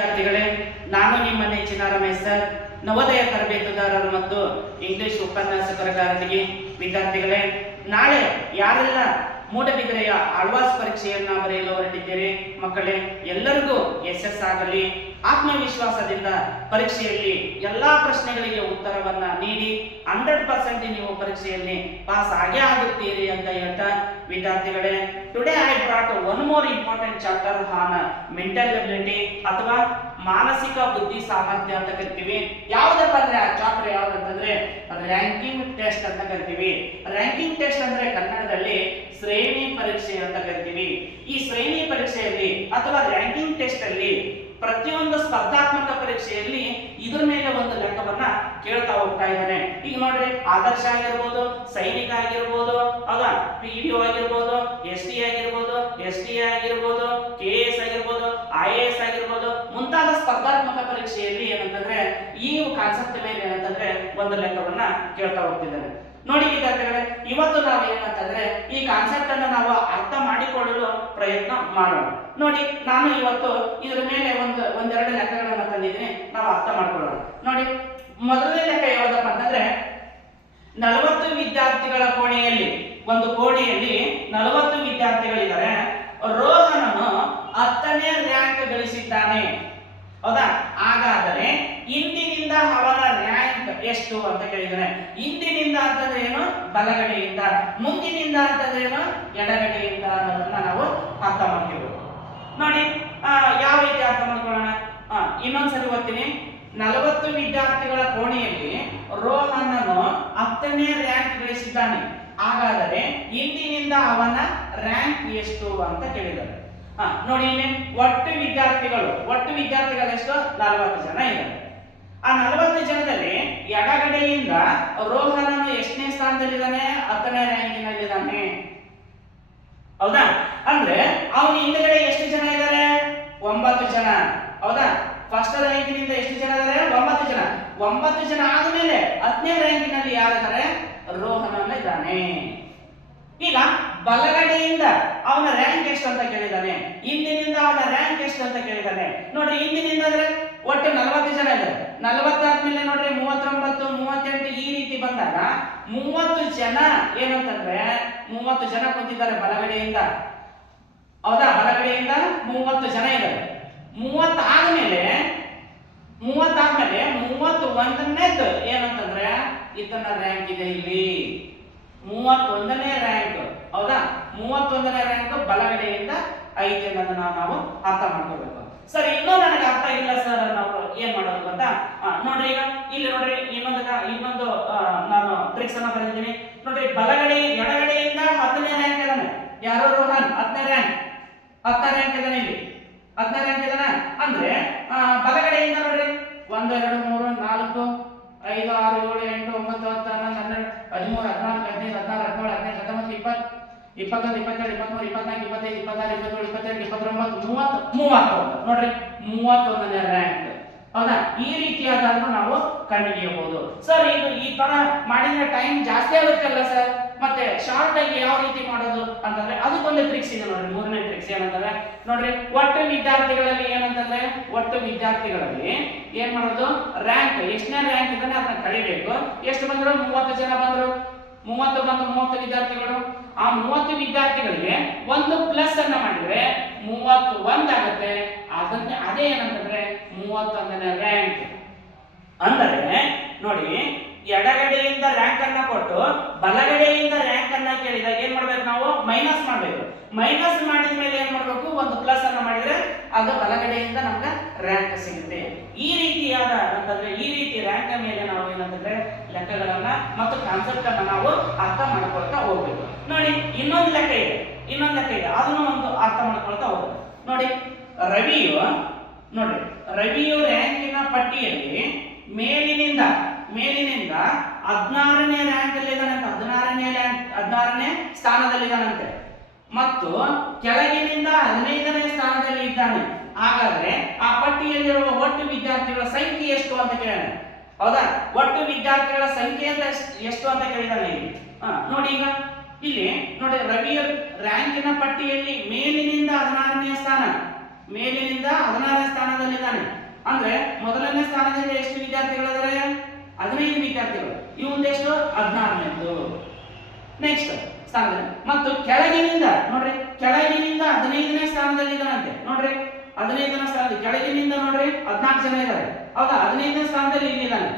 ವಿದ್ಯಾರ್ಥಿಗಳೇ, ನಾನು ನಿಮ್ಮ ನೆಚ್ಚಿನ ರಮೇಶ್ ಸರ್, ನವೋದಯ ತರಬೇತುದಾರರು ಮತ್ತು ಇಂಗ್ಲಿಷ್ ಉಪನ್ಯಾಸಕರಿಗಾಗಿ. ವಿದ್ಯಾರ್ಥಿಗಳೇ, ನಾಳೆ ಯಾರೆಲ್ಲ ಮೂಡಬಿದಿರೆಯ ಆಳ್ವಾಸ್ ಪರೀಕ್ಷೆಯನ್ನ ಬರೆಯಲು ಹೊರಟಿದ್ದೀರಿ ಮಕ್ಕಳೇ, ಎಲ್ಲರಿಗೂ ಯಶಸ್ಸಾಗಲಿ. ಆತ್ಮವಿಶ್ವಾಸದಿಂದ ಪರೀಕ್ಷೆಯಲ್ಲಿ ಎಲ್ಲಾ ಪ್ರಶ್ನೆಗಳಿಗೆ ಉತ್ತರವನ್ನ ನೀಡಿ 100% ನೀವು ಪರೀಕ್ಷೆಯಲ್ಲಿ ಪಾಸ್ ಆಗೇ ಆಗುತ್ತೀರಿ ಅಂತ ಹೇಳ್ತಾ, ವಿದ್ಯಾರ್ಥಿಗಳೇ, today I brought one more important chapter on mental ability ಅಥವಾ ಮಾನಸಿಕ ಬುದ್ಧಿ ಸಾಮರ್ಥ್ಯ ಅಂತ ಕರಿತೀವಿ. ಯಾವ್ದಪ್ಪ ಅಂದ್ರೆ ಆ ಚಾಪ್ಟರ್ ಯಾವ್ದಂತಂದ್ರೆ ರ್ಯಾಂಕಿಂಗ್ ಟೆಸ್ಟ್ ಅಂತ ಕರಿತೀವಿ. ರ್ಯಾಂಕಿಂಗ್ ಟೆಸ್ಟ್ ಅಂದ್ರೆ ಕನ್ನಡದಲ್ಲಿ ಶ್ರೇಣಿ ಪರೀಕ್ಷೆ ಅಂತ ಕರಿತೀವಿ. ಈ ಶ್ರೇಣಿ ಪರೀಕ್ಷೆಯಲ್ಲಿ ಅಥವಾ ರ್ಯಾಂಕಿಂಗ್ ಟೆಸ್ಟ್ ಅಲ್ಲಿ ಪ್ರತಿಯೊಂದು ಸ್ಪರ್ಧಾತ್ಮಕ ಪರೀಕ್ಷೆಯಲ್ಲಿ ಇದ್ರ ಮೇಲೆ ಒಂದು ಲೆಕ್ಕವನ್ನ ಕೇಳ್ತಾ ಹೋಗ್ತಾ ಇದ್ದಾನೆ. ಈಗ ನೋಡ್ರಿ, ಆದರ್ಶ ಆಗಿರ್ಬೋದು, ಸೈನಿಕ ಆಗಿರ್ಬೋದು, ಹೌದಾ, PO ಆಗಿರ್ಬೋದು, ST ಆಗಿರ್ಬೋದು, STA ಆಗಿರ್ಬೋದು, KS ಆಗಿರ್ಬೋದು, IAS ಆಗಿರ್ಬೋದು, ಮುಂತಾದ ಸ್ಪರ್ಧಾತ್ಮಕ ಪರೀಕ್ಷೆಯಲ್ಲಿ ಏನಂತಂದ್ರೆ ಈ ಕಾನ್ಸೆಪ್ಟ್ ಮೇಲೆ ಏನಂತಂದ್ರೆ ಒಂದು ಲೆಕ್ಕವನ್ನ ಕೇಳ್ತಾ ಹೋಗ್ತಿದ್ದಾನೆ. ನೋಡಿ ವಿದ್ಯಾರ್ಥಿಗಳೇ, ಇವತ್ತು ನಾವು ಏನಂತಂದ್ರೆ ಈ ಕಾನ್ಸೆಪ್ಟ್ ಅನ್ನು ನಾವು ಅರ್ಥ ಮಾಡಿಕೊಳ್ಳಲು ಪ್ರಯತ್ನ ಮಾಡೋಣ. ನೋಡಿ, ನಾನು ಇವತ್ತು ಇದರ ಮೇಲೆ ಒಂದೆರಡು ಲೆಕ್ಕಗಳನ್ನು ತಂದಿದ್ದೀನಿ, ನಾವು ಅರ್ಥ ಮಾಡ್ಕೊಳ್ಳೋಣ. ನೋಡಿ, ಮೊದಲನೇ ಲೆಕ್ಕ ಯಾವ್ದಪ್ಪ ಅಂತಂದ್ರೆ 40 ವಿದ್ಯಾರ್ಥಿಗಳ ಕೋಣೆಯಲ್ಲಿ, ಒಂದು ಕೋಣೆಯಲ್ಲಿ 40 ವಿದ್ಯಾರ್ಥಿಗಳಿದ್ದಾರೆ. ರೋಹನನು 10ನೇ ರ್ಯಾಂಕ್ ಗಳಿಸಿದ್ದಾನೆ. ಹೌದಾ? ಹಾಗಾದರೆ ಇಂದಿನಿಂದ ಅವನ ರ್ಯಾಂಕ್ ಎಷ್ಟು ಅಂತ ಕೇಳಿದ್ದಾನೆ. ಇಂದಿನಿಂದ ಅಂತಂದ್ರೆ ಏನು? ಬಲಗಡೆಯಿಂದ. ಮುಂದಿನಿಂದ ಅಂತಂದ್ರೆ ಏನು? ಎಡಗಡೆಯಿಂದ ಅನ್ನೋದನ್ನ ನಾವು ಅರ್ಥ ಮಾಡ್ಕೋಬೇಕು. ನೋಡಿ, ಯಾವ ರೀತಿ ಅರ್ಥ ಮಾಡ್ಕೊಳ್ಳೋಣ? ಇನ್ನೊಂದ್ಸರಿ ಓದ್ತೀನಿ. 40 ವಿದ್ಯಾರ್ಥಿಗಳ ಕೋಣೆಯಲ್ಲಿ ರೋಹನನು 10ನೇ ರ್ಯಾಂಕ್ ಗಳಿಸಿದ್ದಾನೆ. ಹಾಗಾದರೆ ಇಂದಿನಿಂದ ಅವನ ರ್ಯಾಂಕ್ ಎಷ್ಟು ಅಂತ ಕೇಳಿದ್ದಾರೆ. ನೋಡಿ, ಇಲ್ಲಿ ಒಟ್ಟು ವಿದ್ಯಾರ್ಥಿಗಳು ಎಷ್ಟು? 40 ಜನ ಇದ್ದಾರೆ. ಆ 40 ಜನದಲ್ಲಿ ಎಡಗಡೆಯಿಂದ ರೋಹನನು ಎಷ್ಟನೇ ಸ್ಥಾನದಲ್ಲಿದ್ದಾನೆ? 10ನೇ ರ್ಯಾಂಕಿನಲ್ಲಿದ್ದಾನೆ. ಹೌದಾ? ಅಂದ್ರೆ ಅವನ ಹಿಂದಗಡೆ ಎಷ್ಟು ಜನ ಇದ್ದಾರೆ? 9 ಜನ. ಹೌದಾ? ಫಸ್ಟ್ ರ್ಯಾಂಕಿನಿಂದ ಎಷ್ಟು ಜನ ಇದ್ದಾರೆ? 9 ಜನ. 9 ಜನ ಆದ್ಮೇಲೆ 10ನೇ ರ್ಯಾಂಕಿನಲ್ಲಿ ಯಾರಿದ್ದಾರೆ? ರೋಹನನ ಇದ್ದಾನೆ. ಈಗ ಬಲಗಡೆಯಿಂದ ಅವನ ರ್ಯಾಂಕ್ ಎಷ್ಟು ಅಂತ ಕೇಳಿದ್ದಾನೆ, ಹಿಂದಿನಿಂದ ಅವನ ರ್ಯಾಂಕ್ ಎಷ್ಟು ಅಂತ ಕೇಳಿದ್ದಾನೆ. ನೋಡ್ರಿ, ಹಿಂದಿನಿಂದ ಅಂದ್ರೆ ಒಟ್ಟು 40 ಜನ ಇದ್ದಾರೆ. 40 ಆದ್ಮೇಲೆ ನೋಡ್ರಿ 39, 38 ಈ ರೀತಿ ಬಂದಾಗ 30 ಜನ ಏನಂತಂದ್ರೆ 30 ಜನ ಕುಂತಿದ್ದಾರೆ ಬಲಗಡೆಯಿಂದ. ಹೌದಾ? ಬಲಗಡೆಯಿಂದ 30 ಜನ ಇದ್ದಾರೆ. 30 ಆದ್ಮೇಲೆ 31ನೇದು ಏನಂತಂದ್ರೆ ಇದನ್ನ ರ್ಯಾಂಕ್ ಇದೆ ಇಲ್ಲಿ 31ನೇ ರ್ಯಾಂಕ್. ಹೌದಾ? 31ನೇ ರ್ಯಾಂಕ್ ಬಲಗಡೆಯಿಂದ ಐತೆ ಅನ್ನೋದನ್ನ ನಾವು ಅರ್ಥ ಮಾಡ್ಕೋಬೇಕು. ಸರ್, ಇನ್ನೂ ನನಗೆ ಅರ್ಥ ಇಲ್ಲ ಸರ್, ನಾವು ಏನ್ ಮಾಡೋದು ಗೊತ್ತಾ? ನೋಡ್ರಿ, ಈಗ ಇಲ್ಲಿ ನೋಡ್ರಿ ಇನ್ನೊಂದು ನಾನು ಟ್ರಿಕ್ಸ್ ಅನ್ನ ಬರೆದಿದ್ದೀನಿ. ನೋಡ್ರಿ, ಎಡಗಡೆಯಿಂದ 10ನೇ ರ್ಯಾಂಕ್ ಇದಾನೆ. ಯಾರು? ರೋಹನ್ 10ನೇ ರ್ಯಾಂಕ್ ಇದಾನೆ. ಇಲ್ಲಿ 10ನೇ ರ್ಯಾಂಕ್ ಇದಾನೆ ಅಂದ್ರೆ ಬಲಗಡೆಯಿಂದ ನೋಡ್ರಿ 1 2 3 4 5 6 7 8 9 10 11 12 13 14 15 16 17 18 19 20 21 22 23 24 25 26 27 28 29 30 ನೋಡ್ರಿ 31ನೇ ರ್ಯಾಂಕ್. ಹೌದಾ? ಈ ರೀತಿಯಾದನ್ನು ನಾವು ಕಂಡುಹಿಡಿಯಬಹುದು. ಸರ್, ಇದು ಈ ತರ ಮಾಡಿದ್ರೆ ಟೈಮ್ ಜಾಸ್ತಿ ಆಗುತ್ತಲ್ಲ ಸರ್, ಮತ್ತೆ ಶಾರ್ಟ್ ಆಗಿ ಯಾವ ರೀತಿ ಮಾಡೋದು ಅಂತಂದ್ರೆ ಅದಕ್ಕೊಂದು ಟ್ರಿಕ್ಸ್ ಇದೆ. ನೋಡ್ರಿ, ಮೂರನೇ ಟ್ರಿಕ್ಸ್ ಏನಂತಂದ್ರೆ ನೋಡ್ರಿ, ಒಟ್ಟು ವಿದ್ಯಾರ್ಥಿಗಳಲ್ಲಿ ಏನ್ ಮಾಡೋದು? ರ್ಯಾಂಕ್ ಎಷ್ಟನೇ ರ್ಯಾಂಕ್ ಇದ್ದಾನೆ ಅದನ್ನ ಕಳಿಬೇಕು. ಎಷ್ಟು ಬಂದ್ರು? 30 ಜನ ಬಂದ್ರು. 30 ವಿದ್ಯಾರ್ಥಿಗಳು. ಆ 30 ವಿದ್ಯಾರ್ಥಿಗಳಿಗೆ ಒಂದು ಪ್ಲಸ್ ಅನ್ನ ಮಾಡಿದ್ರೆ 31 ಆಗುತ್ತೆ. ಅದೇ ಏನಂತಂದ್ರೆ 31ನೇ ರ್ಯಾಂಕ್. ಅಂದರೆ ನೋಡಿ, ಎಡಗಡೆಯಿಂದ ರ್ಯಾಂಕ್ ಅನ್ನ ಕೊಟ್ಟು ಬಲಗಡೆಯಿಂದ ರ್ಯಾಂಕ್ ಅನ್ನ ಕೇಳಿದಾಗ ಏನ್ ಮಾಡ್ಬೇಕು? ನಾವು ಮೈನಸ್ ಮಾಡ್ಬೇಕು. ಮೈನಸ್ ಮಾಡಿದ ಮೇಲೆ ಏನ್ ಮಾಡ್ಬೇಕು? ಒಂದು ಪ್ಲಸ್ ಅನ್ನ ಮಾಡಿದ್ರೆ ಅದು ಬಲಗಡೆಯಿಂದ ನಮ್ಗೆ ರ್ಯಾಂಕ್ ಸಿಗುತ್ತೆ. ಈ ರೀತಿ ರ್ಯಾಂಕ್ ಮೇಲೆ ನಾವು ಏನಂತಂದ್ರೆ ಲೆಕ್ಕಗಳನ್ನ ಮತ್ತು ಕಾನ್ಸೆಪ್ಟ್ ಅನ್ನ ನಾವು ಅರ್ಥ ಮಾಡ್ಕೊಳ್ತಾ ಹೋಗ್ಬೇಕು. ನೋಡಿ, ಇನ್ನೊಂದು ಲೆಕ್ಕ ಇದೆ, ಅದನ್ನು ಒಂದು ಅರ್ಥ ಮಾಡ್ಕೊಳ್ತಾ ಹೋಗ್ಬೇಕು. ನೋಡಿ, ರವಿಯು ರ್ಯಾಂಕಿನ ಪಟ್ಟಿಯಲ್ಲಿ ಮೇಲಿನಿಂದ 16ನೇ ರ್ಯಾಂಕ್ ಅಲ್ಲಿ ಇದ್ದಾನಂತೆ. 16ನೇ ಸ್ಥಾನದಲ್ಲಿದ್ದಾನಂತೆ ಮತ್ತು ಕೆಳಗಿನಿಂದ 15ನೇ ಸ್ಥಾನದಲ್ಲಿ ಇದ್ದಾನೆ. ಹಾಗಾದ್ರೆ ಆ ಪಟ್ಟಿಯಲ್ಲಿರುವ ಒಟ್ಟು ವಿದ್ಯಾರ್ಥಿಗಳ ಸಂಖ್ಯೆ ಎಷ್ಟು ಅಂತ ಕೇಳೋಣ. ಹೌದಾ? ಒಟ್ಟು ವಿದ್ಯಾರ್ಥಿಗಳ ಸಂಖ್ಯೆ ಅಂತ ಎಷ್ಟು ಅಂತ ಕೇಳಿದಾನೆ. ನೋಡಿ, ಈಗ ಇಲ್ಲಿ ನೋಡಿ, ರವಿಯ ರ್ಯಾಂಕಿನ ಪಟ್ಟಿಯಲ್ಲಿ ಮೇಲಿನಿಂದ 16ನೇ ಸ್ಥಾನದಲ್ಲಿದ್ದಾನೆ. 15 ವಿದ್ಯಾರ್ಥಿಗಳು. ಇವಂದೆಷ್ಟು 16ನೇದು. ನೆಕ್ಸ್ಟ್ ಸ್ಥಾನದಲ್ಲಿ ಮತ್ತು ಕೆಳಗಿನಿಂದ ನೋಡ್ರಿ, ಕೆಳಗಿನಿಂದ 15ನೇ ಸ್ಥಾನದಲ್ಲಿ ಇದ್ದಾನಂತೆ ನೋಡ್ರಿ. 15ನೇ ಸ್ಥಾನದಲ್ಲಿ ಕೆಳಗಿನಿಂದ ನೋಡ್ರಿ 14 ಜನ ಇದ್ದಾರೆ. ಹೌದಾ? 15ನೇ ಸ್ಥಾನದಲ್ಲಿ ಇದ್ದಾನೆ.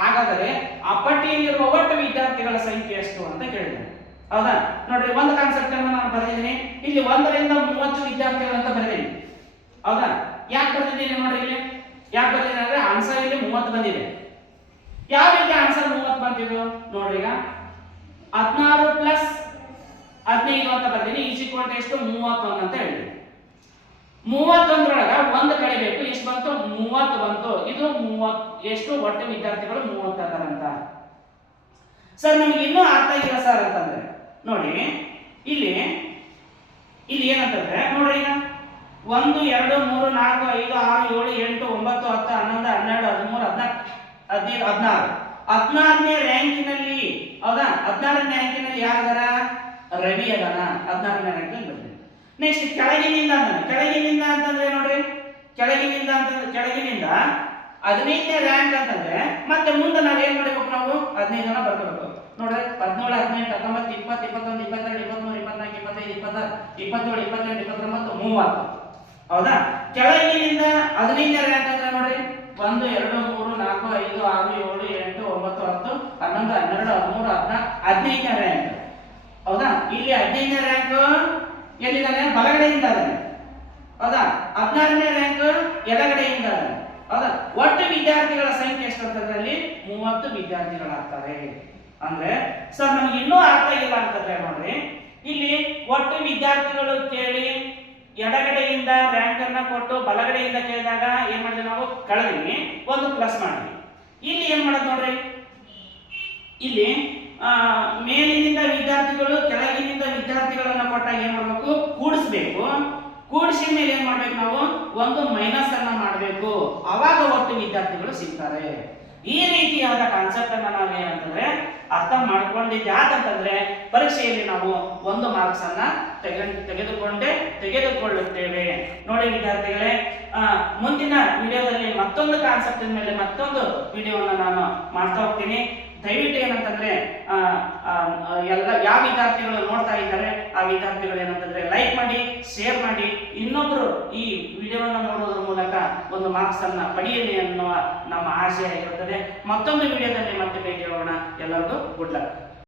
ಹಾಗಾದರೆ ಆ ಪಟ್ಟಿಯಲ್ಲಿರುವ ಒಟ್ಟು ವಿದ್ಯಾರ್ಥಿಗಳ ಸಂಖ್ಯೆ ಎಷ್ಟು ಅಂತ ಕೇಳಿದ್ದಾನೆ. ಹೌದಾ? ನೋಡ್ರಿ, ಒಂದು ಕಾನ್ಸೆಪ್ಟ್ ಅನ್ನು ನಾನು ಬರೆದಿದ್ದೀನಿ. ಇಲ್ಲಿ 1 ರಿಂದ 30 ವಿದ್ಯಾರ್ಥಿಗಳು ಅಂತ ಬರೆದಿದ್ದೀನಿ. ಹೌದಾ? ಯಾಕೆ ಬರೆದಿದ್ದೀನಿ ನೋಡ್ರಿ ಇಲ್ಲಿ? ಯಾಕೆ ಬರೆದಿದ್ದೀನಿ ಅಂದ್ರೆ ಆನ್ಸರ್ ಇಲ್ಲಿ 30 ಬಂದಿದೆ. ಯಾವ ರೀತಿ ಆನ್ಸರ್ 30 ಬಂತಿದ್ದು ನೋಡ್ರಿ. ಈಗ 16 ಪ್ಲಸ್ 15 ಅಂತ ಬರ್ತೀನಿ ಎಷ್ಟು 31 ಅಂತ ಹೇಳಿದ್ವಿ. 31ರೊಳಗ ಒಂದು ಕಳಿಬೇಕು, ಎಷ್ಟು ಬಂತು? 30 ಬಂತು. ಇದು 30 ಎಷ್ಟು ಒಟ್ಟು ವಿದ್ಯಾರ್ಥಿಗಳು 30 ಅದರಂತ. ಸರ್ ನಮಗೆ ಇನ್ನೂ ಅರ್ಥ ಆಗಿಲ್ಲ ಸರ್ ಅಂತಂದ್ರೆ ನೋಡಿ, ಇಲ್ಲಿ ಏನಂತಂದ್ರೆ ನೋಡ್ರಿ, ಈಗ 1 2 3 4 5 6 7 8 9 10 11 12 13 14 16ನೇ ರ್ಯಾಂಕಿನಲ್ಲಿ. ಹೌದಾ? 16ನೇ ರ್ಯಾಂಕಿನಲ್ಲಿ ಯಾರದಾರ? ರವಿ ಅದಾನ. 16ನೇ ರ್ಯಾಂಕಿನಲ್ಲಿ ಬಂದಿದೆ. ನೆಕ್ಸ್ಟ್ ಕೆಳಗಿನಿಂದ ಅಂತಂದ್ರೆ ನೋಡ್ರಿ, ಕೆಳಗಿನಿಂದ 15ನೇ ರ್ಯಾಂಕ್ ಅಂತಂದ್ರೆ ಮತ್ತೆ ಮುಂದೆ ನಾವು ಏನ್ ಮಾಡಬೇಕು? ನಾವು 15 ಜನ ಬರ್ಕೋಬೇಕು ನೋಡ್ರಿ. 17 18 19 20 21 22 23 24 25 26 27 28 29 30. ಹೌದಾ? ಕೆಳಗಿನಿಂದ 15ನೇ ರ್ಯಾಂಕ್ ಅಂದ್ರೆ ನೋಡ್ರಿ 1 2 3 4 5 6 7 8 9 10 11 12 13 14 15ನೇ ರ್ಯಾಂಕ್. ಹೌದಾ? ಇಲ್ಲಿ 15ನೇ ರ್ಯಾಂಕ್ ಎಲ್ಲಿದ್ದಾನೆ? ಬಲಗಡೆಯಿಂದ ಇದ್ದಾನೆ. ಹೌದಾ? 16ನೇ ರ್ಯಾಂಕ್ ಎಡಗಡೆಯಿಂದ ಇದ್ದಾನೆ. ಹೌದಾ? ಒಟ್ಟು ವಿದ್ಯಾರ್ಥಿಗಳ ಸಂಖ್ಯೆ ಎಷ್ಟು ಅಂತಂದ್ರೆ ಅಲ್ಲಿ 30 ವಿದ್ಯಾರ್ಥಿಗಳಾಗ್ತಾರೆ. ಅಂದ್ರೆ ಸರ್ ನಮಗೆ ಇನ್ನೂ ಅರ್ಥ ಆಗಿಲ್ಲ ಅಂತಂದ್ರೆ ನೋಡ್ರಿ, ಇಲ್ಲಿ ಒಟ್ಟು ವಿದ್ಯಾರ್ಥಿಗಳು ಕೇಳಿ ಎಡಗಡೆಯಿಂದ ರ್ಯಾಂಕ್ ಅನ್ನ ಕೊಟ್ಟು ಬಲಗಡೆಯಿಂದ ಕೇಳಿದಾಗ ಏನ್ ಮಾಡಿದ್ವಿ? ನಾವು ಕಳೆದ್ವಿ, ಒಂದು ಪ್ಲಸ್ ಮಾಡಿದ್ವಿ. ಇಲ್ಲಿ ಏನ್ ಮಾಡೋದು ನೋಡ್ರಿ, ಇಲ್ಲಿ ಮೇಲಿನಿಂದ ವಿದ್ಯಾರ್ಥಿಗಳು ಕೆಳಗಿನಿಂದ ವಿದ್ಯಾರ್ಥಿಗಳನ್ನ ಕೊಟ್ಟಾಗ ಏನ್ ಮಾಡ್ಬೇಕು? ಕೂಡಿಸ್ಬೇಕು. ಕೂಡಿಸಿದ ಮೇಲೆ ಏನ್ ಮಾಡ್ಬೇಕು? ನಾವು ಒಂದು ಮೈನಸ್ ಅನ್ನ ಮಾಡಬೇಕು. ಅವಾಗ ಒಟ್ಟು ವಿದ್ಯಾರ್ಥಿಗಳು ಸಿಗ್ತಾರೆ. ಈ ರೀತಿಯಾದ ಕಾನ್ಸೆಪ್ಟ್ ಅನ್ನ ನಾವು ಏನಂತಂದ್ರೆ ಅರ್ಥ ಮಾಡ್ಕೊಂಡಿದ್ದು ಯಾಕಂತಂದ್ರೆ ಪರೀಕ್ಷೆಯಲ್ಲಿ ನಾವು 1 ಮಾರ್ಕ್ಸ್ ಅನ್ನ ತೆಗೆದುಕೊಳ್ಳುತ್ತೇವೆ. ನೋಡಿ ವಿದ್ಯಾರ್ಥಿಗಳೇ, ಮುಂದಿನ ವಿಡಿಯೋದಲ್ಲಿ ಮತ್ತೊಂದು ಕಾನ್ಸೆಪ್ಟ್ ಮೇಲೆ ಮತ್ತೊಂದು ವಿಡಿಯೋವನ್ನು ನಾನು ಮಾಡ್ತಾ ಹೋಗ್ತೀನಿ. ದಯವಿಟ್ಟು ಏನಂತಂದ್ರೆ ಎಲ್ಲ ಯಾವ ವಿದ್ಯಾರ್ಥಿಗಳು ನೋಡ್ತಾ ಇದ್ದಾರೆ ಆ ವಿದ್ಯಾರ್ಥಿಗಳು ಏನಂತಂದ್ರೆ ಲೈಕ್ ಮಾಡಿ, ಶೇರ್ ಮಾಡಿ, ಇನ್ನೊಬ್ರು ಈ ವಿಡಿಯೋವನ್ನು ನೋಡೋದ್ರ ಮೂಲಕ ಒಂದು ಮಾರ್ಕ್ಸ್ ಅನ್ನ ಪಡೆಯಲಿ ಅನ್ನುವ ನಮ್ಮ ಆಶಯ ಇರುತ್ತದೆ. ಮತ್ತೊಂದು ವಿಡಿಯೋದಲ್ಲಿ ಮತ್ತೆ ಭೇಟಿ ಆಗೋಣ. ಎಲ್ಲರಿಗೂ ಗುಡ್ ಲಕ್.